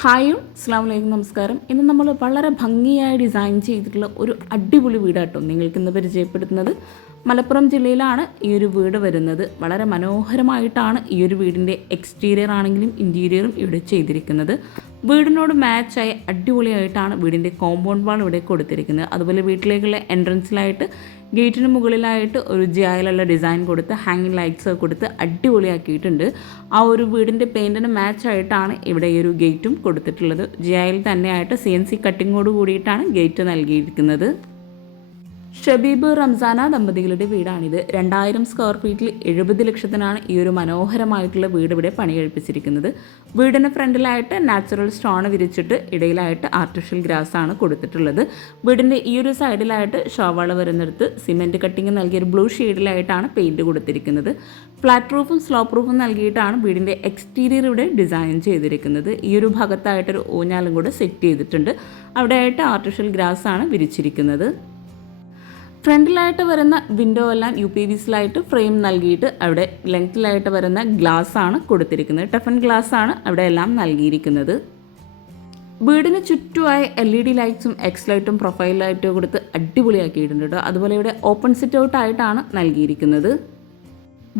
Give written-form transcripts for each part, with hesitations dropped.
Hi അസ്സലാമു നമസ്കാരം. ഇന്ന് നമ്മൾ വളരെ ഭംഗിയായി ഡിസൈൻ ചെയ്തിട്ടുള്ള ഒരു അടിപൊളി വീടാട്ടോ നിങ്ങൾക്ക് ഇന്ന് പരിചയപ്പെടുത്തുന്നത്. മലപ്പുറം ജില്ലയിലാണ് ഈ ഒരു വീട് വരുന്നത്. വളരെ മനോഹരമായിട്ടാണ് ഈ ഒരു വീടിൻ്റെ എക്സ്റ്റീരിയർ ആണെങ്കിലും ഇൻറ്റീരിയറും ഇവിടെ ചെയ്തിരിക്കുന്നത്. വീടിനോട് മാച്ചായി അടിപൊളിയായിട്ടാണ് വീടിൻ്റെ കോമ്പൗണ്ട് വാൾ ഇവിടെ കൊടുത്തിരിക്കുന്നത്. അതുപോലെ വീട്ടിലേക്കുള്ള എൻട്രൻസിലായിട്ട് ഗേറ്റിന് മുകളിലായിട്ട് ഒരു ജിയായിലുള്ള ഡിസൈൻ കൊടുത്ത് ഹാങ്ങിങ് ലൈറ്റ്സ് കൊടുത്ത് അടിപൊളിയാക്കിയിട്ടുണ്ട്. ആ ഒരു വീടിൻ്റെ പെയിൻറ്റിന് മാച്ചായിട്ടാണ് ഇവിടെ ഈ ഒരു ഗേറ്റും കൊടുത്തിട്ടുള്ളത്. ജിയായിൽ തന്നെയായിട്ട് CNC കട്ടിങ്ങോട് കൂടിയിട്ടാണ് ഗേറ്റ് നൽകിയിരിക്കുന്നത്. ഷബീബ് റംസാന ദമ്പതികളുടെ വീടാണിത്. 2000 സ്ക്വയർ ഫീറ്റിൽ 70 ലക്ഷത്തിനാണ് ഈ ഒരു മനോഹരമായിട്ടുള്ള വീട് ഇവിടെ പണികഴിപ്പിച്ചിരിക്കുന്നത്. വീടിന് ഫ്രണ്ടിലായിട്ട് നാച്ചുറൽ സ്റ്റോൺ വിരിച്ചിട്ട് ഇടയിലായിട്ട് ആർട്ടിഫിഷ്യൽ ഗ്രാസ് ആണ് കൊടുത്തിട്ടുള്ളത്. വീടിൻ്റെ ഈ ഒരു സൈഡിലായിട്ട് ഷോവാള വരുന്നിടത്ത് സിമെൻറ്റ് കട്ടിങ് നൽകിയൊരു ബ്ലൂ ഷെയ്ഡിലായിട്ടാണ് പെയിൻറ്റ് കൊടുത്തിരിക്കുന്നത്. ഫ്ലാറ്റ് റൂഫും സ്ലോപ്പ് റൂഫും നൽകിയിട്ടാണ് വീടിൻ്റെ എക്സ്റ്റീരിയർ ഇവിടെ ഡിസൈൻ ചെയ്തിരിക്കുന്നത്. ഈ ഒരു ഭാഗത്തായിട്ടൊരു ഊഞ്ഞാലും കൂടെ സെറ്റ് ചെയ്തിട്ടുണ്ട്. അവിടെയായിട്ട് ആർട്ടിഫിഷ്യൽ ഗ്രാസ് ആണ് വിരിച്ചിരിക്കുന്നത്. ഫ്രണ്ടിലായിട്ട് വരുന്ന വിൻഡോ എല്ലാം UPVCലായിട്ട് ഫ്രെയിം നൽകിയിട്ട് അവിടെ ലെങ്ത്തിലായിട്ട് വരുന്ന ഗ്ലാസ് ആണ് കൊടുത്തിരിക്കുന്നത്. ടഫൻ ഗ്ലാസ് ആണ് അവിടെ എല്ലാം നൽകിയിരിക്കുന്നത്. വീടിന് ചുറ്റുമായി LED ലൈറ്റ്സും എക്സ് ലൈറ്റും പ്രൊഫൈൽ ലൈറ്റും കൊടുത്ത് അടിപൊളിയാക്കിയിട്ടുണ്ട് കേട്ടോ. അതുപോലെ ഇവിടെ ഓപ്പൺ സിറ്റ് ഔട്ട് ആയിട്ടാണ് നൽകിയിരിക്കുന്നത്.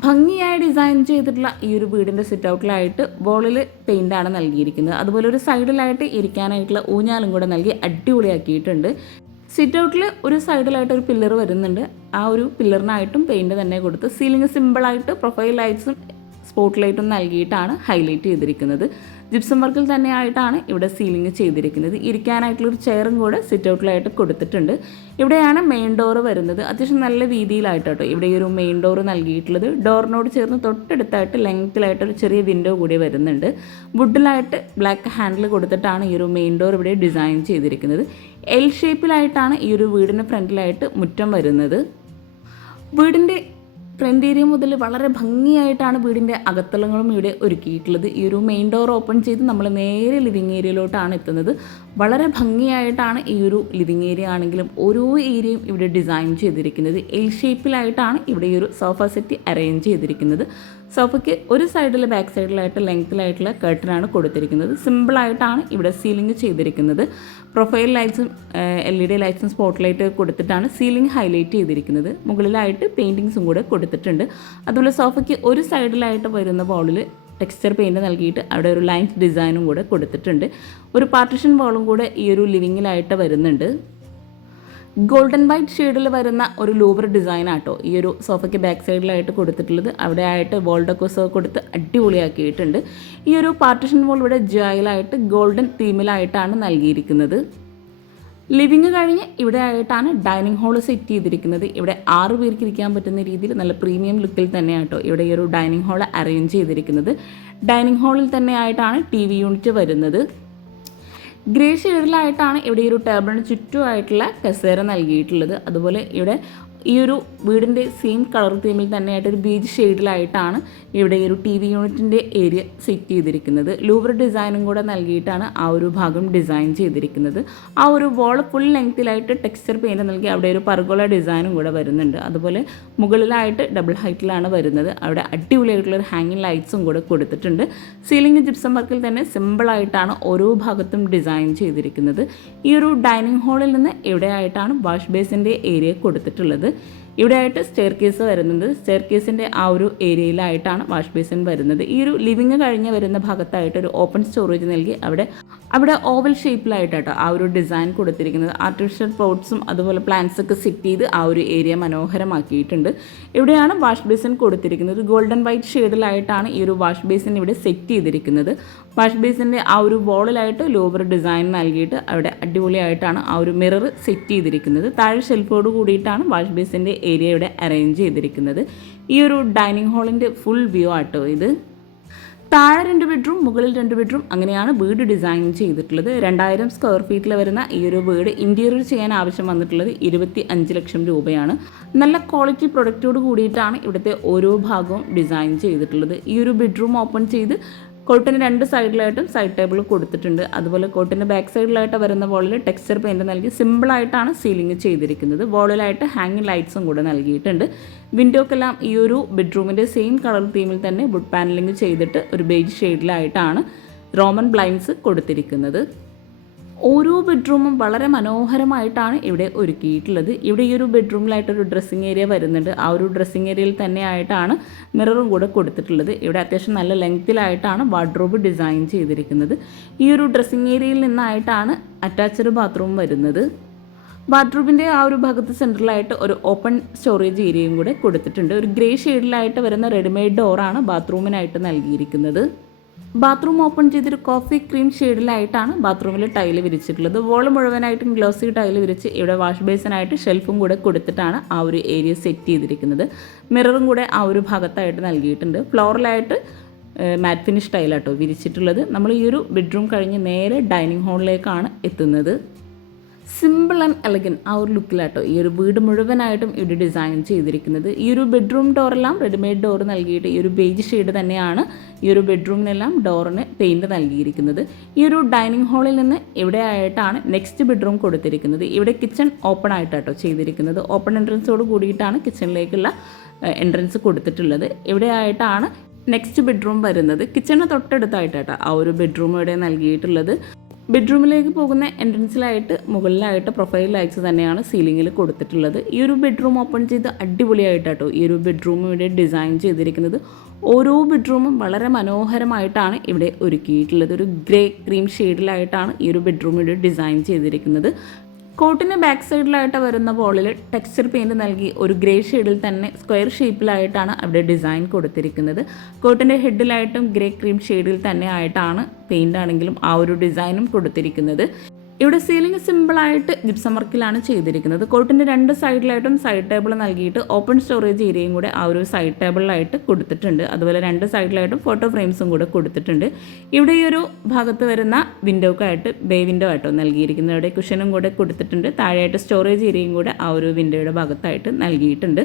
ഭംഗിയായി ഡിസൈൻ ചെയ്തിട്ടുള്ള ഈ ഒരു വീടിൻ്റെ സിറ്റ് ഔട്ടിലായിട്ട് വോളിൽ പെയിൻ്റാണ് നൽകിയിരിക്കുന്നത്. അതുപോലെ ഒരു സൈഡിലായിട്ട് ഇരിക്കാനായിട്ടുള്ള ഊഞ്ഞാലും കൂടെ നൽകി അടിപൊളിയാക്കിയിട്ടുണ്ട്. സിറ്റ് ഔട്ടിൽ ഒരു സൈഡിലായിട്ട് ഒരു പില്ലർ വരുന്നുണ്ട്. ആ ഒരു പില്ലറിനായിട്ടും പെയിൻറ്റ് തന്നെ കൊടുത്ത് സീലിംഗ് സിമ്പിളായിട്ട് പ്രൊഫൈൽ ലൈറ്റ്സും സ്പോട്ട് ലൈറ്റും നൽകിയിട്ടാണ് ഹൈലൈറ്റ് ചെയ്തിരിക്കുന്നത്. ജിപ്സം വർക്കിൽ തന്നെയായിട്ടാണ് ഇവിടെ സീലിംഗ് ചെയ്തിരിക്കുന്നത്. ഇരിക്കാനായിട്ടുള്ളൊരു ചെയറും കൂടെ സിറ്റ് ഔട്ടിലായിട്ട് കൊടുത്തിട്ടുണ്ട്. ഇവിടെയാണ് മെയിൻ ഡോറ് വരുന്നത്. അത്യാവശ്യം നല്ല രീതിയിലായിട്ട് കേട്ടോ ഇവിടെ ഈ ഒരു മെയിൻ ഡോറ് നൽകിയിട്ടുള്ളത്. ഡോറിനോട് ചേർന്ന് തൊട്ടടുത്തായിട്ട് ലെങ്ത്തിലായിട്ടൊരു ചെറിയ വിൻഡോ കൂടി വരുന്നുണ്ട്. വുഡിലായിട്ട് ബ്ലാക്ക് ഹാൻഡിൽ കൊടുത്തിട്ടാണ് ഈ ഒരു മെയിൻ ഡോർ ഇവിടെ ഡിസൈൻ ചെയ്തിരിക്കുന്നത്. L ഷേപ്പിലായിട്ടാണ് ഈ ഒരു വീടിന് ഫ്രണ്ടിലായിട്ട് മുറ്റം വരുന്നത്. വീടിൻ്റെ ഫ്രണ്ട് ഏരിയ മുതൽ വളരെ ഭംഗിയായിട്ടാണ് വീടിൻ്റെ അകത്തളങ്ങളും ഇവിടെ ഒരുക്കിയിട്ടുള്ളത്. ഈ ഒരു മെയിൻ ഡോർ ഓപ്പൺ ചെയ്ത് നമ്മൾ നേരെ ലിവിങ് ഏരിയയിലോട്ടാണ് എത്തുന്നത്. വളരെ ഭംഗിയായിട്ടാണ് ഈ ഒരു ലിവിങ് ഏരിയ ആണെങ്കിലും ഓരോ ഏരിയയും ഇവിടെ ഡിസൈൻ ചെയ്തിരിക്കുന്നത്. L ഷേപ്പിലായിട്ടാണ് ഇവിടെ ഈ ഒരു സോഫ സെറ്റ് അറേഞ്ച് ചെയ്തിരിക്കുന്നത്. സോഫയ്ക്ക് ഒരു സൈഡിൽ ബാക്ക് സൈഡിലായിട്ട് ലെങ്ത്തിലായിട്ടുള്ള കർട്ടനാണ് കൊടുത്തിരിക്കുന്നത്. സിമ്പിളായിട്ടാണ് ഇവിടെ സീലിംഗ് ചെയ്തിരിക്കുന്നത്. പ്രൊഫൈൽ ലൈറ്റ്സും LED ലൈറ്റ്സും സ്പോട്ട് ലൈറ്റ് കൊടുത്തിട്ടാണ് സീലിംഗ് ഹൈലൈറ്റ് ചെയ്തിരിക്കുന്നത്. മുകളിലായിട്ട് പെയിൻറ്റിങ്സും കൂടെ കൊടുത്തിട്ടുണ്ട്. അതുപോലെ സോഫയ്ക്ക് ഒരു സൈഡിലായിട്ട് വരുന്ന വോളിൽ ടെക്സ്ചർ പെയിൻറ്റ് നൽകിയിട്ട് അവിടെ ഒരു ലൈൻസ് ഡിസൈനും കൂടെ കൊടുത്തിട്ടുണ്ട്. ഒരു പാർട്ടിഷൻ വോളും കൂടെ ഈ ഒരു ലിവിങ്ങിലായിട്ട് വരുന്നുണ്ട്. ഗോൾഡൻ വൈറ്റ് ഷെയ്ഡിൽ വരുന്ന ഒരു ലൂവർ ഡിസൈൻ ആട്ടോ ഈ ഒരു സോഫയ്ക്ക് ബാക്ക് സൈഡിലായിട്ട് കൊടുത്തിട്ടുള്ളത്. അവിടെ ആയിട്ട് വോൾ ഡെക്കോസ് കൊടുത്ത് അടിപൊളിയാക്കിയിട്ടുണ്ട്. ഈ ഒരു പാർട്ടിഷൻ വോൾ ഇവിടെ ജോയിലായിട്ട് ഗോൾഡൻ തീമിലായിട്ടാണ് നൽകിയിരിക്കുന്നത്. ലിവിങ് കഴിഞ്ഞ് ഇവിടെ ആയിട്ടാണ് ഡൈനിങ് ഹാൾ സെറ്റ് ചെയ്തിരിക്കുന്നത്. ഇവിടെ 6 പേർക്ക് ഇരിക്കാൻ പറ്റുന്ന രീതിയിൽ നല്ല പ്രീമിയം ലുക്കിൽ തന്നെയാട്ടോ ഇവിടെ ഈ ഒരു ഡൈനിങ് ഹാൾ അറേഞ്ച് ചെയ്തിരിക്കുന്നത്. ഡൈനിങ് ഹാളിൽ തന്നെ ആയിട്ടാണ് TV യൂണിറ്റ് വരുന്നത്. ഗ്രേ ഷെയ്ഡിലായിട്ടാണ് ഇവിടെ ഈ ഒരു ടേബിളിന് ചുറ്റുമായിട്ടുള്ള കസേര നൽകിയിട്ടുള്ളത്. അതുപോലെ ഇവിടെ ഈ ഒരു വീടിൻ്റെ സെയിം കളർ തീമിൽ തന്നെയായിട്ട് ഒരു ബീച്ച് ഷെയ്ഡിലായിട്ടാണ് ഇവിടെ ഈ ഒരു TV യൂണിറ്റിൻ്റെ ഏരിയ സെറ്റ് ചെയ്തിരിക്കുന്നത്. ലൂവർ ഡിസൈനും കൂടെ നൽകിയിട്ടാണ് ആ ഒരു ഭാഗം ഡിസൈൻ ചെയ്തിരിക്കുന്നത്. ആ ഒരു വോൾ ഫുൾ ലെങ്ത്തിലായിട്ട് ടെക്സ്ചർ പെയിൻറ്റ് നൽകി അവിടെ ഒരു പർഗോള ഡിസൈനും കൂടെ വരുന്നുണ്ട്. അതുപോലെ മുകളിലായിട്ട് ഡബിൾ ഹൈറ്റിലാണ് വരുന്നത്. അവിടെ അടിപൊളിയായിട്ടുള്ളൊരു ഹാങ്ങിങ് ലൈറ്റ്സും കൂടെ കൊടുത്തിട്ടുണ്ട്. സീലിംഗ് ജിപ്സം വർക്കിൽ തന്നെ സിമ്പിളായിട്ടാണ് ഓരോ ഭാഗത്തും ഡിസൈൻ ചെയ്തിരിക്കുന്നത്. ഈ ഒരു ഡൈനിങ് ഹാളിൽ നിന്ന് ഇവിടെയായിട്ടാണ് വാഷ് ബേസിൻ്റെ ഏരിയ കൊടുത്തിട്ടുള്ളത്. ഇവിടെയായിട്ട് സ്റ്റെയർ കേസ് വരുന്നത്. സ്റ്റെയർ കേസിൻ്റെ ആ ഒരു ഏരിയയിലായിട്ടാണ് വാഷ് ബേസിൻ വരുന്നത്. ഈ ഒരു ലിവിങ് കഴിഞ്ഞ് വരുന്ന ഭാഗത്തായിട്ട് ഒരു ഓപ്പൺ സ്റ്റോറേജ് നൽകി അവിടെ ഓവൽ ഷേപ്പിലായിട്ടാട്ടോ ആ ഒരു ഡിസൈൻ കൊടുത്തിരിക്കുന്നത്. ആർട്ടിഫിഷ്യൽ പോട്ട്സും അതുപോലെ പ്ലാന്റ്സ് ഒക്കെ സെറ്റ് ചെയ്ത് ആ ഒരു ഏരിയ മനോഹരമാക്കിയിട്ടുണ്ട്. ഇവിടെയാണ് വാഷ് ബേസിൻ കൊടുത്തിരിക്കുന്നത്. ഗോൾഡൻ വൈറ്റ് ഷെയ്ഡിലായിട്ടാണ് ഈ ഒരു വാഷ് ബേസിൻ ഇവിടെ സെറ്റ് ചെയ്തിരിക്കുന്നത്. വാഷ് ബേസിൻ്റെ ആ ഒരു വോളിലായിട്ട് ലോവർ ഡിസൈൻ നൽകിയിട്ട് അവിടെ അടിപൊളിയായിട്ടാണ് ആ ഒരു മിറർ സെറ്റ് ചെയ്തിരിക്കുന്നത്. താഴെ ഷെൽഫോട് കൂടിയിട്ടാണ് വാഷ് ബേസിൻ്റെ ഏരിയ ഇവിടെ അറേഞ്ച് ചെയ്തിരിക്കുന്നത്. ഈ ഒരു ഡൈനിങ് ഹാളിൻ്റെ ഫുൾ വ്യൂ ആട്ടോ ഇത്. താഴെ 2 ബെഡ്റൂം, മുകളിൽ 2 ബെഡ്റൂം, അങ്ങനെയാണ് വീട് ഡിസൈൻ ചെയ്തിട്ടുള്ളത്. 2000 സ്ക്വയർ ഫീറ്റിൽ വരുന്ന ഈ ഒരു വീട് ഇൻറ്റീരിയർ ചെയ്യാൻ ആവശ്യം വന്നിട്ടുള്ളത് 25 ലക്ഷം രൂപയാണ്. നല്ല ക്വാളിറ്റി പ്രൊഡക്റ്റോട് കൂടിയിട്ടാണ് ഇവിടുത്തെ ഓരോ ഭാഗവും ഡിസൈൻ ചെയ്തിട്ടുള്ളത്. ഈ ഒരു ബെഡ്റൂം ഓപ്പൺ ചെയ്ത് കോട്ടിന് 2 സൈഡിലായിട്ടും സൈഡ് ടേബിൾ കൊടുത്തിട്ടുണ്ട്. അതുപോലെ കോട്ടിൻ്റെ ബാക്ക് സൈഡിലായിട്ട് വരുന്ന വോളിൽ ടെക്സ്ചർ പെയിൻറ് നൽകി സിമ്പിളായിട്ടാണ് സീലിംഗ് ചെയ്തിരിക്കുന്നത്. വോളിലായിട്ട് ഹാങ്ങിങ് ലൈറ്റ്സും കൂടെ നൽകിയിട്ടുണ്ട്. വിൻഡോക്കെല്ലാം ഈ ഒരു ബെഡ്റൂമിൻ്റെ സെയിം കളർ തീമിൽ തന്നെ വുഡ് പാനലിംഗ് ചെയ്തിട്ട് ഒരു ബേജ് ഷെയ്ഡിലായിട്ടാണ് റോമൻ ബ്ലൈൻഡ്സ് കൊടുത്തിരിക്കുന്നത്. ഓരോ ബെഡ്റൂമും വളരെ മനോഹരമായിട്ടാണ് ഇവിടെ ഒരുക്കിയിട്ടുള്ളത്. ഇവിടെ ഈ ഒരു ബെഡ്റൂമിലായിട്ടൊരു ഡ്രസ്സിങ് ഏരിയ വരുന്നുണ്ട്. ആ ഒരു ഡ്രസ്സിങ് ഏരിയയിൽ തന്നെ ആയിട്ടാണ് മിററും കൂടെ കൊടുത്തിട്ടുള്ളത്. ഇവിടെ അത്യാവശ്യം നല്ല ലെങ്ത്തിലായിട്ടാണ് വാർഡ്രോബ് ഡിസൈൻ ചെയ്തിരിക്കുന്നത്. ഈ ഒരു ഡ്രസ്സിങ് ഏരിയയിൽ നിന്നായിട്ടാണ് അറ്റാച്ച്ഡ് ബാത്റൂം വരുന്നത്. ബാത്റൂമിൻ്റെ ആ ഒരു ഭാഗത്ത് സെൻട്രലായിട്ട് ഒരു ഓപ്പൺ സ്റ്റോറേജ് ഏരിയയും കൂടെ കൊടുത്തിട്ടുണ്ട്. ഒരു ഗ്രേ ഷെയ്ഡിലായിട്ട് വരുന്ന റെഡിമെയ്ഡ് ഡോറാണ് ബാത്റൂമിനായിട്ട് നൽകിയിരിക്കുന്നത്. ബാത്റൂം ഓപ്പൺ ചെയ്തൊരു കോഫി ക്രീം ഷെയ്ഡിലായിട്ടാണ് ബാത്റൂമിൽ ടൈല് വിരിച്ചിട്ടുള്ളത്. വോള് മുഴുവനായിട്ടും ഗ്ലോസി ടൈല് വിരിച്ച് ഇവിടെ വാഷ് ബേസിനായിട്ട് ഷെൽഫും കൂടെ കൊടുത്തിട്ടാണ് ആ ഒരു ഏരിയ സെറ്റ് ചെയ്തിരിക്കുന്നത്. മിററും കൂടെ ആ ഒരു ഭാഗത്തായിട്ട് നൽകിയിട്ടുണ്ട്. ഫ്ലോറിലായിട്ട് മാറ്റ് ഫിനിഷ് ടൈലാട്ടോ വിരിച്ചിട്ടുള്ളത്. നമ്മൾ ഈ ഒരു ബെഡ്റൂം കഴിഞ്ഞ് നേരെ ഡൈനിങ് ഹാളിലേക്കാണ് എത്തുന്നത്. സിമ്പിൾ ആൻഡ് എലഗൻറ്റ് ആ ഒരു ലുക്കിലാട്ടോ ഈ ഒരു വീട് മുഴുവനായിട്ടും ഇവിടെ ഡിസൈൻ ചെയ്തിരിക്കുന്നത്. ഈ ഒരു ബെഡ്റൂം ഡോറെല്ലാം റെഡിമെയ്ഡ് ഡോർ നൽകിയിട്ട് ഈ ഒരു ബേജ് ഷെയ്ഡ് തന്നെയാണ് ഈ ഒരു ബെഡ്റൂമിനെല്ലാം ഡോറിന് പെയിൻറ് നൽകിയിരിക്കുന്നത്. ഈ ഒരു ഡൈനിങ് ഹാളിൽ നിന്ന് ഇവിടെ ആയിട്ടാണ് നെക്സ്റ്റ് ബെഡ്റൂം കൊടുത്തിരിക്കുന്നത്. ഇവിടെ കിച്ചൺ ഓപ്പൺ ആയിട്ടാട്ടോ ചെയ്തിരിക്കുന്നത്. ഓപ്പൺ എൻട്രൻസോട് കൂടിയിട്ടാണ് കിച്ചണിലേക്കുള്ള എൻട്രൻസ് കൊടുത്തിട്ടുള്ളത്. ഇവിടെ ആയിട്ടാണ് നെക്സ്റ്റ് ബെഡ്റൂം വരുന്നത്. കിച്ചണിന് തൊട്ടടുത്തായിട്ടാട്ടോ ആ ഒരു ബെഡ്റൂം ഇവിടെ നൽകിയിട്ടുള്ളത്. ബെഡ്റൂമിലേക്ക് പോകുന്ന എൻട്രൻസിലായിട്ട് മുകളിലായിട്ട് പ്രൊഫൈൽ ലൈറ്റ്സ് തന്നെയാണ് സീലിങ്ങിൽ കൊടുത്തിട്ടുള്ളത്. ഈ ഒരു ബെഡ്റൂം ഓപ്പൺ ചെയ്ത് അടിപൊളിയായിട്ടാട്ടോ ഈ ഒരു ബെഡ്റൂം ഇവിടെ ഡിസൈൻ ചെയ്തിരിക്കുന്നത്. ഓരോ ബെഡ്റൂമും വളരെ മനോഹരമായിട്ടാണ് ഇവിടെ ഒരുക്കിയിട്ടുള്ളത്. ഒരു ഗ്രേ ക്രീം ഷെയ്ഡിലായിട്ടാണ് ഈ ഒരു ബെഡ്റൂം ഇവിടെ ഡിസൈൻ ചെയ്തിരിക്കുന്നത്. കോട്ടിന് ബാക്ക് സൈഡിലായിട്ട് വരുന്ന വോളിൽ ടെക്സ്ചർ പെയിൻറ് നൽകി ഒരു ഗ്രേ ഷെയ്ഡിൽ തന്നെ സ്ക്വയർ ഷേപ്പിലായിട്ടാണ് അവിടെ ഡിസൈൻ കൊടുത്തിരിക്കുന്നത്. കോട്ടിൻ്റെ ഹെഡിലായിട്ടും ഗ്രേ ക്രീം ഷെയ്ഡിൽ തന്നെ ആയിട്ടാണ് പെയിൻ്റ് ആണെങ്കിലും ആ ഒരു ഡിസൈനും കൊടുത്തിരിക്കുന്നത്. ഇവിടെ സീലിംഗ് സിമ്പിളായിട്ട് ജിപ്സം വർക്കിലാണ് ചെയ്തിരിക്കുന്നത്. കോട്ടിൻ്റെ 2 സൈഡിലായിട്ടും സൈഡ് ടേബിൾ നൽകിയിട്ട് ഓപ്പൺ സ്റ്റോറേജ് ഏരിയയും കൂടെ ആ ഒരു സൈഡ് ടേബിളിലായിട്ട് കൊടുത്തിട്ടുണ്ട്. അതുപോലെ 2 സൈഡിലായിട്ടും ഫോട്ടോ ഫ്രെയിംസും കൂടെ കൊടുത്തിട്ടുണ്ട്. ഇവിടെ ഈ ഒരു ഭാഗത്ത് വരുന്ന വിൻഡോക്കായിട്ട് ബേ വിൻഡോ ആയിട്ടോ നൽകിയിരിക്കുന്നത്. ഇവിടെ കുഷനും കൂടെ കൊടുത്തിട്ടുണ്ട്. താഴെയായിട്ട് സ്റ്റോറേജ് ഏരിയയും കൂടെ ആ ഒരു വിൻഡോയുടെ ഭാഗത്തായിട്ട് നൽകിയിട്ടുണ്ട്.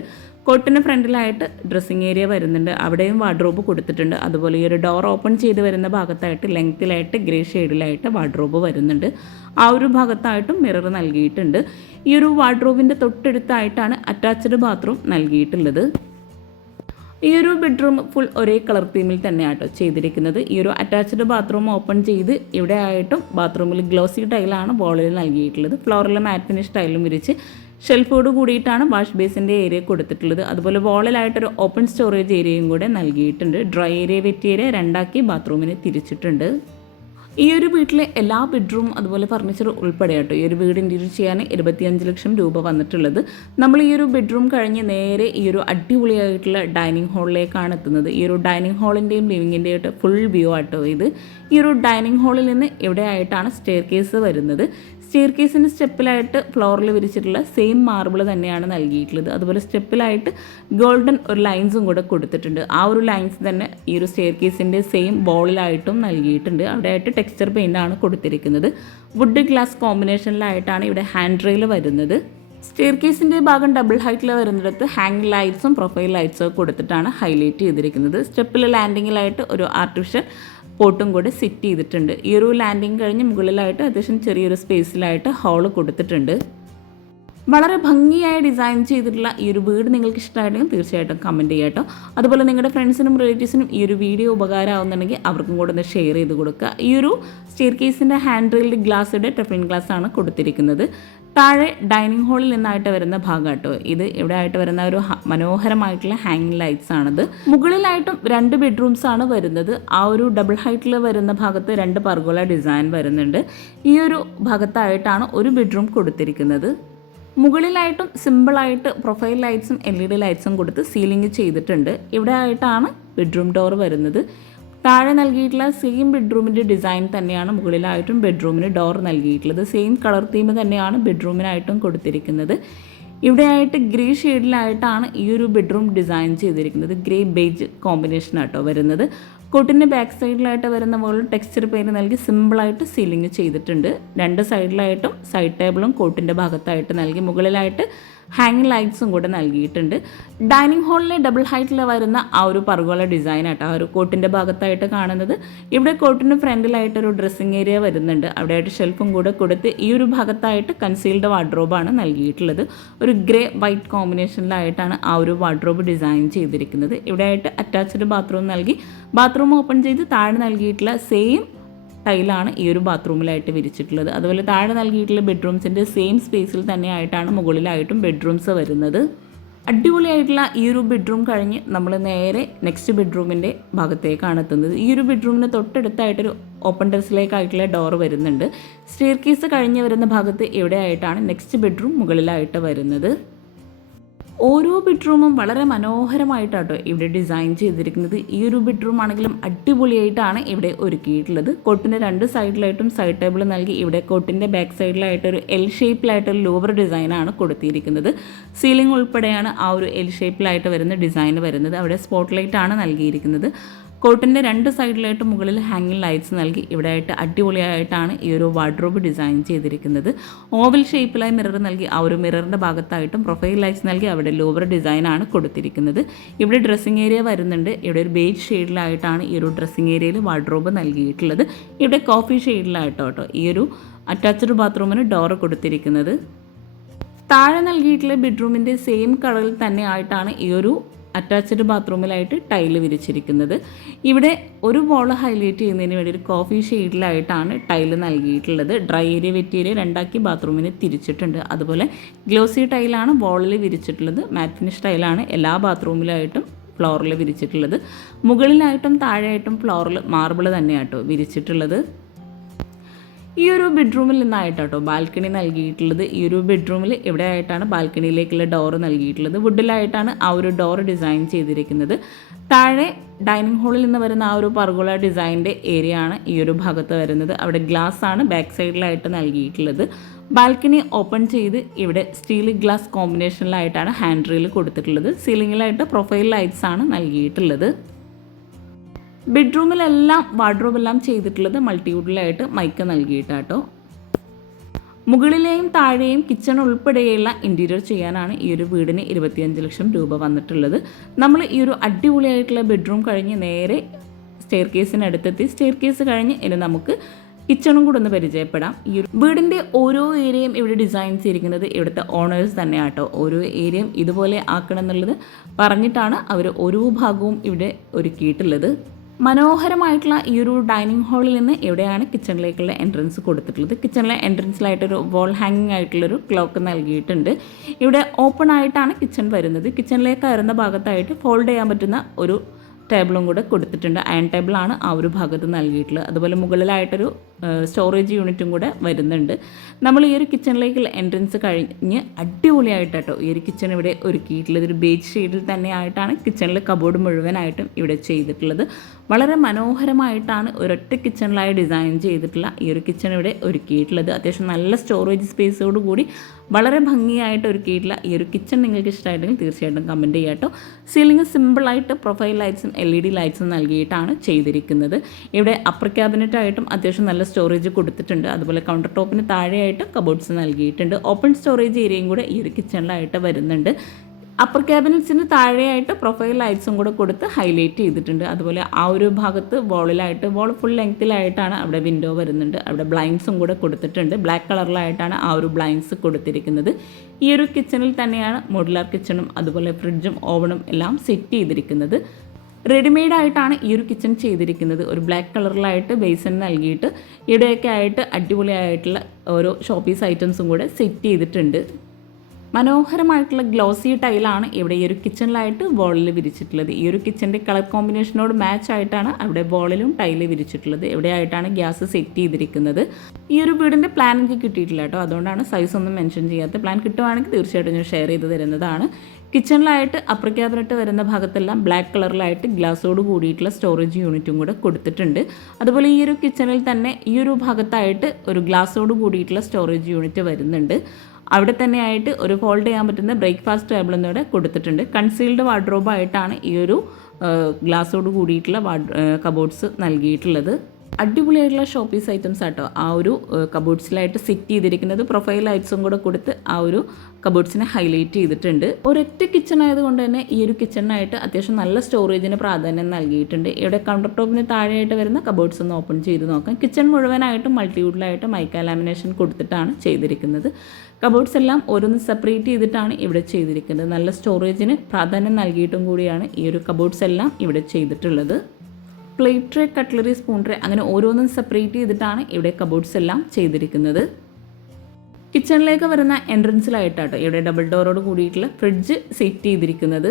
കോട്ടിന് ഫ്രണ്ടിലായിട്ട് ഡ്രസ്സിങ് ഏരിയ വരുന്നുണ്ട്. അവിടെയും വാർഡ്രോബ് കൊടുത്തിട്ടുണ്ട്. അതുപോലെ ഈ ഒരു ഡോർ ഓപ്പൺ ചെയ്ത് വരുന്ന ഭാഗത്തായിട്ട് ലെങ്ത്തിലായിട്ട് ഗ്രേ ഷെയ്ഡിലായിട്ട് വാർഡ്രോബ് വരുന്നുണ്ട്. ആ ഒരു ഭാഗത്തായിട്ടും മിറർ നൽകിയിട്ടുണ്ട്. ഈ ഒരു വാർഡ്രോബിൻ്റെ തൊട്ടടുത്തായിട്ടാണ് അറ്റാച്ച്ഡ് ബാത്റൂം നൽകിയിട്ടുള്ളത്. ഈ ഒരു ബെഡ്റൂം ഫുൾ ഒരേ കളർ തീമിൽ തന്നെയാട്ടോ ചെയ്തിരിക്കുന്നത്. ഈ ഒരു അറ്റാച്ച്ഡ് ബാത്റൂം ഓപ്പൺ ചെയ്ത് ഇവിടെ ആയിട്ടും ബാത്റൂമിൽ ഗ്ലോസി ടൈലാണ് വോളിൽ നൽകിയിട്ടുള്ളത്. ഫ്ലോറിൽ മാറ്റ് ഫിനിഷ് ടൈലും വിരിച്ച് ഷെൽഫോട് കൂടിയിട്ടാണ് വാഷ് ബേസിൻ്റെ ഏരിയ കൊടുത്തിട്ടുള്ളത്. അതുപോലെ വോളിലായിട്ടൊരു ഓപ്പൺ സ്റ്റോറേജ് ഏരിയയും കൂടെ നൽകിയിട്ടുണ്ട്. ഡ്രൈ ഏരിയ വെറ്റ് ഏരിയ 2ആക്കി ബാത്റൂമിനെ തിരിച്ചിട്ടുണ്ട്. ഈ ഒരു വീട്ടിലെ എല്ലാ ബെഡ്റൂം അതുപോലെ ഫർണിച്ചർ ഉൾപ്പെടെ കേട്ടോ ഈ ഒരു വീട് ഇൻറ്റീരിയർ ചെയ്യാൻ 25 ലക്ഷം രൂപ വന്നിട്ടുള്ളത്. നമ്മൾ ഈ ഒരു ബെഡ്റൂം കഴിഞ്ഞ് നേരെ ഈ ഒരു അടിപൊളിയായിട്ടുള്ള ഡൈനിങ് ഹാളിലേക്കാണ് എത്തുന്നത്. ഈ ഒരു ഡൈനിങ് ഹാളിൻ്റെയും ലിവിങ്ങിൻ്റെയും ആയിട്ട് ഫുൾ വ്യൂ ആട്ടോ ഇത്. ഈ ഒരു ഡൈനിങ് ഹാളിൽ നിന്ന് ഇവിടെ ആയിട്ടാണ് സ്റ്റെയർ കേസ് വരുന്നത്. സ്റ്റെയർ കേസിൻ്റെ സ്റ്റെപ്പിലായിട്ട് ഫ്ലോറിൽ വിരിച്ചിട്ടുള്ള സെയിം മാർബിൾ തന്നെയാണ് നൽകിയിട്ടുള്ളത്. അതുപോലെ സ്റ്റെപ്പിലായിട്ട് ഗോൾഡൻ ഒരു ലൈൻസും കൂടെ കൊടുത്തിട്ടുണ്ട്. ആ ഒരു ലൈൻസ് തന്നെ ഈ ഒരു സ്റ്റെയർ കേസിൻ്റെ സെയിം ബോളിലായിട്ടും നൽകിയിട്ടുണ്ട്. അവിടെയായിട്ട് ടെക്സ്ചർ പെയിൻ്റാണ് കൊടുത്തിരിക്കുന്നത്. വുഡ് ഗ്ലാസ് കോമ്പിനേഷനിലായിട്ടാണ് ഇവിടെ ഹാൻഡ് റെയിൽ വരുന്നത്. സ്റ്റെയർ കേസിൻ്റെ ഭാഗം ഡബിൾ ഹൈറ്റിൽ വരുന്നിടത്ത് ഹാങ് ലൈറ്റ്സും പ്രൊഫൈൽ ലൈറ്റ്സും കൊടുത്തിട്ടാണ് ഹൈലൈറ്റ് ചെയ്തിരിക്കുന്നത്. സ്റ്റെപ്പിൽ ലാൻഡിങ്ങിലായിട്ട് ഒരു ആർട്ടിഫിഷ്യൽ പോട്ടും കൂടെ സെറ്റ് ചെയ്തിട്ടുണ്ട്. ഈ ഒരു ലാൻഡിങ് കഴിഞ്ഞ് മുകളിലായിട്ട് അത്യാവശ്യം ചെറിയൊരു സ്പേസിലായിട്ട് ഹാള് കൊടുത്തിട്ടുണ്ട്. വളരെ ഭംഗിയായി ഡിസൈൻ ചെയ്തിട്ടുള്ള ഈ ഒരു വീട് നിങ്ങൾക്ക് ഇഷ്ടമായിട്ടുണ്ടെങ്കിൽ തീർച്ചയായിട്ടും കമൻറ്റ് ചെയ്യാം കേട്ടോ. അതുപോലെ നിങ്ങളുടെ ഫ്രണ്ട്സിനും റിലേറ്റീവ്സിനും ഈ ഒരു വീഡിയോ ഉപകാരമാവുന്നുണ്ടെങ്കിൽ അവർക്കും കൂടെ ഒന്ന് ഷെയർ ചെയ്ത് കൊടുക്കുക. ഈ ഒരു സ്റ്റെയർ കേസിൻ്റെ ഹാൻഡ് റെയിൽഡ് ഗ്ലാസ്സിൻ്റെ ടെഫ്ലിൻ ഗ്ലാസ് ആണ് കൊടുത്തിരിക്കുന്നത്. താഴെ ഡൈനിങ് ഹാളിൽ നിന്നായിട്ട് വരുന്ന ഭാഗം കേട്ടോ ഇത്. ഇവിടെ ആയിട്ട് വരുന്ന ഒരു മനോഹരമായിട്ടുള്ള ഹാങ്ങിങ് ലൈറ്റ്സ് ആണിത്. മുകളിലായിട്ടും 2 ബെഡ്റൂംസ് ആണ് വരുന്നത്. ആ ഒരു ഡബിൾ ഹൈറ്റിൽ വരുന്ന ഭാഗത്ത് 2 പർഗോള ഡിസൈൻ വരുന്നുണ്ട്. ഈ ഒരു ഭാഗത്തായിട്ടാണ് ഒരു ബെഡ്റൂം കൊടുത്തിരിക്കുന്നത്. മുകളിലായിട്ടും സിമ്പിളായിട്ട് പ്രൊഫൈൽ ലൈറ്റ്സും LED ലൈറ്റ്സും കൊടുത്ത് സീലിംഗ് ചെയ്തിട്ടുണ്ട്. ഇവിടെ ആയിട്ടാണ് ബെഡ്റൂം ഡോർ വരുന്നത്. താഴെ നൽകിയിട്ടുള്ള സെയിം ബെഡ്റൂമിൻ്റെ ഡിസൈൻ തന്നെയാണ് മുകളിലായിട്ടും ബെഡ്റൂമിന് ഡോർ നൽകിയിട്ടുള്ളത്. സെയിം കളർ തീം തന്നെയാണ് ബെഡ്റൂമിനായിട്ടും കൊടുത്തിരിക്കുന്നത്. ഇവിടെയായിട്ട് ഗ്രേ ഷെയ്ഡിലായിട്ടാണ് ഈ ഒരു ബെഡ്റൂം ഡിസൈൻ ചെയ്തിരിക്കുന്നത്. ഗ്രേ ബേജ് കോമ്പിനേഷനായിട്ടോ വരുന്നത്. കോട്ടിൻ്റെ ബാക്ക് സൈഡിലായിട്ട് വരുന്ന മുകളിൽ ടെക്സ്ചർ പെയിൻറ് നൽകി സിമ്പിളായിട്ട് സീലിംഗ് ചെയ്തിട്ടുണ്ട്. 2 സൈഡിലായിട്ടും സൈഡ് ടേബിളും കോട്ടിൻ്റെ ഭാഗത്തായിട്ട് നൽകി മുകളിലായിട്ട് ഹാങ്ങിങ് ലൈറ്റ്സും കൂടെ നൽകിയിട്ടുണ്ട്. ഡൈനിങ് ഹാളിലെ ഡബിൾ ഹൈറ്റിൽ വരുന്ന ആ ഒരു പർഗോള ഡിസൈനായിട്ട് ആ ഒരു കോട്ടിൻ്റെ ഭാഗത്തായിട്ട് കാണുന്നത്. ഇവിടെ കോട്ടിന് ഫ്രണ്ടിലായിട്ടൊരു ഡ്രസ്സിങ് ഏരിയ വരുന്നുണ്ട്. അവിടെയായിട്ട് ഷെൽഫും കൂടെ കൊടുത്ത് ഈ ഒരു ഭാഗത്തായിട്ട് കൺസീൽഡ് വാർഡ്രോബാണ് നൽകിയിട്ടുള്ളത്. ഒരു ഗ്രേ വൈറ്റ് കോമ്പിനേഷനിലായിട്ടാണ് ആ ഒരു വാർഡ്രോബ് ഡിസൈൻ ചെയ്തിരിക്കുന്നത്. ഇവിടെയായിട്ട് അറ്റാച്ച്ഡ് ബാത്റൂം നൽകി ബാത്റൂം ഓപ്പൺ ചെയ്ത് താഴെ നൽകിയിട്ടുള്ള സെയിം ടൈലാണ് ഈ ഒരു ബാത്റൂമിലായിട്ട് വിരിച്ചിട്ടുള്ളത്. അതുപോലെ താഴെ നൽകിയിട്ടുള്ള ബെഡ്റൂംസിൻ്റെ സെയിം സ്പേസിൽ തന്നെയായിട്ടാണ് മുകളിലായിട്ടും ബെഡ്റൂംസ് വരുന്നത്. അടിപൊളിയായിട്ടുള്ള ഈ ഒരു ബെഡ്റൂം കഴിഞ്ഞ് നമ്മൾ നേരെ നെക്സ്റ്റ് ബെഡ്റൂമിൻ്റെ ഭാഗത്തേക്കാണ് എത്തുന്നത്. ഈ ഒരു ബെഡ്റൂമിന് തൊട്ടടുത്തായിട്ടൊരു ഓപ്പൺ ടെറസിലേക്കായിട്ടുള്ള ഡോർ വരുന്നുണ്ട്. സ്റ്റെയർ കേസ് കഴിഞ്ഞ് വരുന്ന ഭാഗത്ത് എവിടെയായിട്ടാണ് നെക്സ്റ്റ് ബെഡ്റൂം മുകളിലായിട്ട് വരുന്നത്. ഓരോ ബെഡ്റൂമും വളരെ മനോഹരമായിട്ടാട്ടോ ഇവിടെ ഡിസൈൻ ചെയ്തിരിക്കുന്നത്. ഈ ഒരു ബെഡ്റൂം ആണെങ്കിലും അടിപൊളിയായിട്ടാണ് ഇവിടെ ഒരുക്കിയിട്ടുള്ളത്. കോട്ടിൻ്റെ 2 സൈഡിലായിട്ടും സൈഡ് ടേബിൾ നൽകി ഇവിടെ കോട്ടിൻ്റെ ബാക്ക് സൈഡിലായിട്ടൊരു എൽ ഷേപ്പിലായിട്ടൊരു ലൂവർ ഡിസൈനാണ് കൊടുത്തിരിക്കുന്നത്. സീലിംഗ് ഉൾപ്പെടെയാണ് ആ ഒരു എൽ ഷേപ്പിലായിട്ട് വരുന്ന ഡിസൈൻ വരുന്നത്. അവിടെ സ്പോട്ട് ലൈറ്റാണ് നൽകിയിരിക്കുന്നത്. കോട്ടിൻ്റെ 2 സൈഡിലായിട്ട് മുകളിൽ ഹാങ്ങിങ് ലൈറ്റ്സ് നൽകി ഇവിടെയായിട്ട് അടിപൊളിയായിട്ടാണ് ഈ ഒരു വാർഡ്രോബ് ഡിസൈൻ ചെയ്തിരിക്കുന്നത്. ഓവൽ ഷേപ്പിലായി മിറർ നൽകി ആ ഒരു മിററിൻ്റെ ഭാഗത്തായിട്ടും പ്രൊഫൈൽ ലൈറ്റ്സ് നൽകി അവിടെ ലോവർ ഡിസൈനാണ് കൊടുത്തിരിക്കുന്നത്. ഇവിടെ ഡ്രസ്സിങ് ഏരിയ വരുന്നുണ്ട്. ഇവിടെ ഒരു ബേജ് ഷെയ്ഡിലായിട്ടാണ് ഈ ഒരു ഡ്രസ്സിങ് ഏരിയയിൽ വാർഡ്രോബ് നൽകിയിട്ടുള്ളത്. ഇവിടെ കോഫി ഷെയ്ഡിലായിട്ടോ ഈ ഒരു അറ്റാച്ച്ഡ് ബാത്റൂമിന് ഡോറ് കൊടുത്തിരിക്കുന്നത്. താഴെ നൽകിയിട്ടുള്ള ബെഡ്റൂമിൻ്റെ സെയിം കളറിൽ തന്നെ ആയിട്ടാണ് ഈ ഒരു അറ്റാച്ച്ഡ് ബാത്റൂമിലായിട്ട് ടൈല് വിരിച്ചിരിക്കുന്നത്. ഇവിടെ ഒരു വോൾ ഹൈലൈറ്റ് ചെയ്യുന്നതിന് വേണ്ടി ഒരു കോഫി ഷെയ്ഡിലായിട്ടാണ് ടൈല് നൽകിയിട്ടുള്ളത്. ഡ്രൈ ഏരിയ വെറ്റ് ഏരിയ 2ആക്കി ബാത്റൂമിനെ തിരിച്ചിട്ടുണ്ട്. അതുപോലെ ഗ്ലോസി ടൈലാണ് വോളിൽ വിരിച്ചിട്ടുള്ളത്. മാറ്റ് ഫിനിഷ് ടൈലാണ് എല്ലാ ബാത്റൂമിലായിട്ടും ഫ്ലോറിൽ വിരിച്ചിട്ടുള്ളത്. മുകളിലായിട്ടും താഴെയായിട്ടും ഫ്ലോറിൽ മാർബിൾ തന്നെയാട്ടോ വിരിച്ചിട്ടുള്ളത്. ഈ ഒരു ബെഡ്റൂമിൽ നിന്നായിട്ടോ ബാൽക്കണി നൽകിയിട്ടുള്ളത്. ഈ ഒരു ബെഡ്റൂമിൽ ഇവിടെ ആയിട്ടാണ് ബാൽക്കണിയിലേക്കുള്ള ഡോറ് നൽകിയിട്ടുള്ളത്. വുഡിലായിട്ടാണ് ആ ഒരു ഡോർ ഡിസൈൻ ചെയ്തിരിക്കുന്നത്. താഴെ ഡൈനിങ് ഹാളിൽ നിന്ന് വരുന്ന ആ ഒരു പർഗോള ഡിസൈൻ്റെ ഏരിയ ആണ് ഈ ഒരു ഭാഗത്ത് വരുന്നത്. അവിടെ ഗ്ലാസ് ആണ് ബാക്ക് സൈഡിലായിട്ട് നൽകിയിട്ടുള്ളത്. ബാൽക്കണി ഓപ്പൺ ചെയ്ത് ഇവിടെ സ്റ്റീൽ ഗ്ലാസ് കോമ്പിനേഷനിലായിട്ടാണ് ഹാൻഡ് റെയിൽ കൊടുത്തിട്ടുള്ളത്. സീലിങ്ങിലായിട്ട് പ്രൊഫൈൽ ലൈറ്റ്സ് ആണ് നൽകിയിട്ടുള്ളത്. ബെഡ്റൂമിലെല്ലാം വാർഡ്രോബെല്ലാം ചെയ്തിട്ടുള്ളത് മൾട്ടിവുഡിലായിട്ട് മൈക്ക നൽകിയിട്ടാട്ടോ. മുകളിലെയും താഴെയും കിച്ചൺ ഉൾപ്പെടെയുള്ള ഇൻറ്റീരിയർ ചെയ്യാനാണ് ഈ ഒരു വീടിന് 25 ലക്ഷം രൂപ വന്നിട്ടുള്ളത്. നമ്മൾ ഈ ഒരു അടിപൊളിയായിട്ടുള്ള ബെഡ്റൂം കഴിഞ്ഞ് നേരെ സ്റ്റെയർ കേസിനടുത്തെത്തി. സ്റ്റെയർ കേസ് കഴിഞ്ഞ് ഇനി നമുക്ക് കിച്ചണും കൂടെ ഒന്ന് പരിചയപ്പെടാം. ഈ ഒരു വീടിൻ്റെ ഓരോ ഏരിയയും ഇവിടെ ഡിസൈൻ ചെയ്തിരിക്കുന്നത് ഇവിടുത്തെ ഓണേഴ്സ് തന്നെയാട്ടോ. ഓരോ ഏരിയയും ഇതുപോലെ ആക്കണം എന്നുള്ളത് പറഞ്ഞിട്ടാണ് അവർ ഓരോ ഭാഗവും ഇവിടെ ഒരുക്കിയിട്ടുള്ളത്. മനോഹരമായിട്ടുള്ള ഈ ഒരു ഡൈനിങ് ഹാളിൽ നിന്ന് എവിടെയാണ് കിച്ചണിലേക്കുള്ള എൻട്രൻസ് കൊടുത്തിട്ടുള്ളത്. കിച്ചണിലെ എൻട്രൻസിലായിട്ടൊരു വോൾ ഹാങ്ങിങ് ആയിട്ടുള്ളൊരു ക്ലോക്ക് നൽകിയിട്ടുണ്ട്. ഇവിടെ ഓപ്പൺ ആയിട്ടാണ് കിച്ചൺ വരുന്നത്. കിച്ചണിലേക്ക് കയറുന്ന ഭാഗത്തായിട്ട് ഫോൾഡ് ചെയ്യാൻ പറ്റുന്ന ഒരു ടേബിളും കൂടെ കൊടുത്തിട്ടുണ്ട്. അയൺ ടേബിളാണ് ആ ഒരു ഭാഗത്ത് നൽകിയിട്ടുള്ളത്. അതുപോലെ മുകളിലായിട്ടൊരു സ്റ്റോറേജ് യൂണിറ്റും കൂടെ വരുന്നുണ്ട്. നമ്മൾ ഈ ഒരു കിച്ചണിലേക്കുള്ള എൻട്രൻസ് കഴിഞ്ഞ് അടിപൊളിയായിട്ടോ ഈ ഒരു കിച്ചൺ ഇവിടെ ഒരുക്കിയിട്ടുള്ളത്. ഒരു ബേജ് ഷെയ്ഡിൽ തന്നെ ആയിട്ടാണ് കിച്ചണിൽ കബോർഡ് മുഴുവനായിട്ടും ഇവിടെ ചെയ്തിട്ടുള്ളത്. വളരെ മനോഹരമായിട്ടാണ് ഒരൊറ്റ കിച്ചണിലായി ഡിസൈൻ ചെയ്തിട്ടുള്ള ഈ ഒരു കിച്ചൺ ഇവിടെ ഒരുക്കിയിട്ടുള്ളത്. അത്യാവശ്യം നല്ല സ്റ്റോറേജ് സ്പേസോട് കൂടി വളരെ ഭംഗിയായിട്ട് ഒരുക്കിയിട്ടുള്ള ഈ ഒരു കിച്ചൺ നിങ്ങൾക്ക് ഇഷ്ടമായിട്ടെങ്കിൽ തീർച്ചയായിട്ടും കമൻറ്റ് ചെയ്യാം കേട്ടോ. സീലിംഗ് സിമ്പിളായിട്ട് പ്രൊഫൈൽ ലൈറ്റ്സും LED ലൈറ്റ്സും നൽകിയിട്ടാണ് ചെയ്തിരിക്കുന്നത്. ഇവിടെ അപ്പർ ക്യാബിനറ്റായിട്ടും അത്യാവശ്യം നല്ല സ്റ്റോറേജ് കൊടുത്തിട്ടുണ്ട്. അതുപോലെ കൗണ്ടർ ടോപ്പിന് താഴെയായിട്ട് കബോർഡ്സ് നൽകിയിട്ടുണ്ട്. ഓപ്പൺ സ്റ്റോറേജ് ഏരിയയും കൂടെ ഈ ഒരു കിച്ചണിലായിട്ട് വരുന്നുണ്ട്. അപ്പർ ക്യാബിനറ്റ്സിന് താഴെയായിട്ട് പ്രൊഫൈൽ ലൈറ്റ്സും കൂടെ കൊടുത്ത് ഹൈലൈറ്റ് ചെയ്തിട്ടുണ്ട്. അതുപോലെ ആ ഒരു ഭാഗത്ത് വോളിലായിട്ട് വോൾ ഫുൾ ലെങ്ത്തിലായിട്ടാണ് അവിടെ വിൻഡോ വരുന്നുണ്ട്. അവിടെ ബ്ലൈൻഡ്സും കൂടെ കൊടുത്തിട്ടുണ്ട്. ബ്ലാക്ക് കളറിലായിട്ടാണ് ആ ഒരു ബ്ലൈൻഡ്സ് കൊടുത്തിരിക്കുന്നത്. ഈ ഒരു കിച്ചണിൽ തന്നെയാണ് മോഡുലാർ കിച്ചണും അതുപോലെ ഫ്രിഡ്ജും ഓവണും എല്ലാം സെറ്റ് ചെയ്തിരിക്കുന്നത്. റെഡിമെയ്ഡ് ആയിട്ടാണ് ഈ ഒരു കിച്ചൺ ചെയ്തിരിക്കുന്നത്. ഒരു ബ്ലാക്ക് കളറിലായിട്ട് ബേസൻ നൽകിയിട്ട് ഇവിടെയൊക്കെ ആയിട്ട് അടിപൊളിയായിട്ടുള്ള ഓരോ ഷോപ്പീസ് ഐറ്റംസും കൂടെ സെറ്റ് ചെയ്തിട്ടുണ്ട്. മനോഹരമായിട്ടുള്ള ഗ്ലോസി ടൈലാണ് ഇവിടെ ഈ ഒരു കിച്ചണിലായിട്ട് വോളിൽ വിരിച്ചിട്ടുള്ളത്. ഈ ഒരു കിച്ചൻ്റെ കളർ കോമ്പിനേഷനോട് മാച്ച് ആയിട്ടാണ് അവിടെ വോളിലും ടൈല് വിരിച്ചിട്ടുള്ളത്. എവിടെയായിട്ടാണ് ഗ്യാസ് സെറ്റ് ചെയ്തിരിക്കുന്നത്. ഈ ഒരു വീടിൻ്റെ പ്ലാൻ എനിക്ക് കിട്ടിയിട്ടില്ല കേട്ടോ, അതുകൊണ്ടാണ് സൈസ് ഒന്നും മെൻഷൻ ചെയ്യാത്ത. പ്ലാൻ കിട്ടുവാണെങ്കിൽ തീർച്ചയായിട്ടും ഞാൻ ഷെയർ ചെയ്ത് തരുന്നതാണ്. കിച്ചണിലായിട്ട് അപ്പർ ക്യാബിനറ്റ് വരുന്ന ഭാഗത്തെല്ലാം ബ്ലാക്ക് കളറിലായിട്ട് ഗ്ലാസോട് കൂടിയിട്ടുള്ള സ്റ്റോറേജ് യൂണിറ്റും കൂടെ കൊടുത്തിട്ടുണ്ട്. അതുപോലെ ഈ ഒരു കിച്ചണിൽ തന്നെ ഈ ഒരു ഭാഗത്തായിട്ട് ഒരു ഗ്ലാസോട് കൂടിയിട്ടുള്ള സ്റ്റോറേജ് യൂണിറ്റ് വരുന്നുണ്ട്. അവിടെ തന്നെയായിട്ട് ഒരു ഫോൾഡ് ചെയ്യാൻ പറ്റുന്ന ബ്രേക്ക്ഫാസ്റ്റ് ടേബിൾ എന്നിവിടെ കൊടുത്തിട്ടുണ്ട്. കൺസീൽഡ് വാർഡ്രോബായിട്ടാണ് ഈ ഒരു ഗ്ലാസോട് കൂടിയിട്ടുള്ള കബോർഡ്സ് നൽകിയിട്ടുള്ളത്. അടിപൊളിയായിട്ടുള്ള ഷോപ്പീസ് ഐറ്റംസ് ആട്ടോ ആ ഒരു കബോർഡ്സിലായിട്ട് സെറ്റ് ചെയ്തിരിക്കുന്നത്. പ്രൊഫൈൽ ലൈറ്റ്സും കൂടെ കൊടുത്ത് ആ ഒരു കബോർഡ്സിനെ ഹൈലൈറ്റ് ചെയ്തിട്ടുണ്ട്. ഒരൊറ്റ കിച്ചൺ ആയതുകൊണ്ട് തന്നെ ഈ ഒരു കിച്ചണിനായിട്ട് അത്യാവശ്യം നല്ല സ്റ്റോറേജിന് പ്രാധാന്യം നൽകിയിട്ടുണ്ട്. ഇവിടെ കൗണ്ടർ ടോപ്പിന് താഴെയായിട്ട് വരുന്ന കബോർഡ്സ് ഒന്ന് ഓപ്പൺ ചെയ്ത് നോക്കാം. കിച്ചൺ മുഴുവനായിട്ടും മൾട്ടിവുഡിലായിട്ട് മൈക്ക ലാമിനേഷൻ കൊടുത്തിട്ടാണ് ചെയ്തിരിക്കുന്നത്. കബോർഡ്സ് എല്ലാം ഓരോന്ന് സെപ്പറേറ്റ് ചെയ്തിട്ടാണ് ഇവിടെ ചെയ്തിരിക്കുന്നത്. നല്ല സ്റ്റോറേജിന് പ്രാധാന്യം നൽകിയിട്ടും കൂടിയാണ് ഈ ഒരു കബോർഡ്സ് എല്ലാം ഇവിടെ ചെയ്തിട്ടുള്ളത്. Plate tray, cutlery, spoon tray അങ്ങനെ ഓരോന്നും സെപ്പറേറ്റ് ചെയ്തിട്ടാണ് ഇവിടെ കബോർഡ്സ് എല്ലാം ചെയ്തിരിക്കുന്നത്. കിച്ചണിലേക്ക് വരുന്ന എൻട്രൻസിലായിട്ടാട്ടോ ഇവിടെ ഡബിൾ ഡോറോട് കൂടിയിട്ടുള്ള ഫ്രിഡ്ജ് സെറ്റ് ചെയ്തിരിക്കുന്നത്.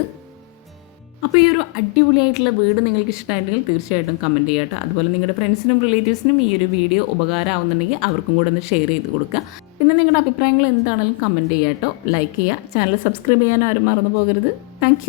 അപ്പോൾ ഈ ഒരു അടിപൊളിയായിട്ടുള്ള വീട് നിങ്ങൾക്ക് ഇഷ്ടമായിട്ടുണ്ടെങ്കിൽ തീർച്ചയായിട്ടും കമൻറ്റ് ചെയ്യാം കേട്ടോ. അതുപോലെ നിങ്ങളുടെ ഫ്രണ്ട്സിനും റിലേറ്റീവ്സിനും ഈ ഒരു വീഡിയോ ഉപകാരമാവുന്നുണ്ടെങ്കിൽ അവർക്കും കൂടെ ഒന്ന് ഷെയർ ചെയ്ത് കൊടുക്കുക. പിന്നെ നിങ്ങളുടെ അഭിപ്രായങ്ങൾ എന്താണെങ്കിലും കമൻറ്റ് ചെയ്യാം കേട്ടോ. ലൈക്ക് ചെയ്യുക, ചാനൽ സബ്സ്ക്രൈബ് ചെയ്യാൻ ആരും മറന്നു പോകരുത്. താങ്ക്